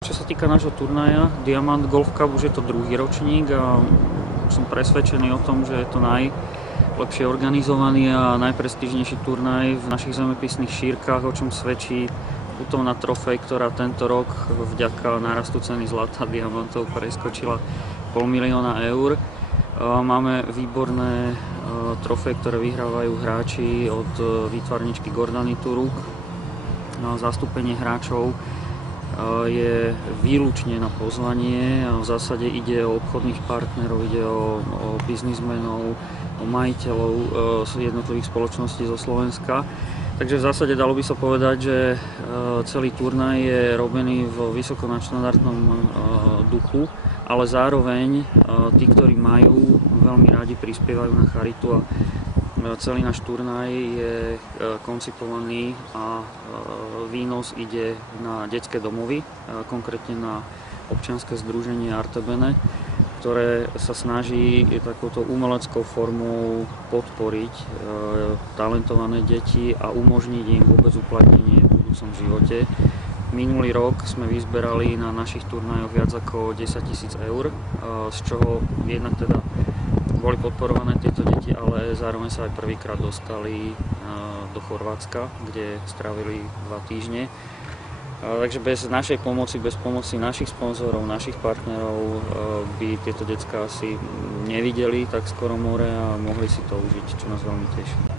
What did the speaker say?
Čo sa týka nášho turnaja Diamant Golf Cup, už je to druhý ročník a som presvedčený o tom, že je to najlepšie organizovaný a najprestížnejší turnaj v našich zemepisných šírkach, o čom svedčí putovná trofej, ktorá tento rok vďaka nárastu ceny zlata a diamantov preskočila 500 000 eur. Máme výborné trofeje, ktoré vyhrávajú hráči od výtvarničky Gordany Turuk. Zastúpenie hráčov je výlučne na pozvanie a v zásade ide o obchodných partnerov, ide o biznismenov, o majiteľov jednotlivých spoločností zo Slovenska. Takže v zásade dalo by sa povedať, že celý turnaj je robený v vysoko nadštandardnom duchu, ale zároveň tí, ktorí majú, veľmi radi prispievajú na charitu a celý náš turnaj je koncipovaný a výnos ide na detské domovy, konkrétne na občianske združenie Artebene, ktoré sa snaží takouto umeleckou formou podporiť talentované deti a umožniť im vôbec uplatnenie v budúcom živote. Minulý rok sme vyzberali na našich turnajoch viac ako 10 000 eur, z čoho jednak teda boli podporované tieto deti, ale zároveň sa aj prvýkrát dostali do Chorvátska, kde strávili 2 týždne. Takže bez našej pomoci, bez pomoci našich sponzorov, našich partnerov by tieto decká asi nevideli tak skoro more a mohli si to užiť, čo nás veľmi teší.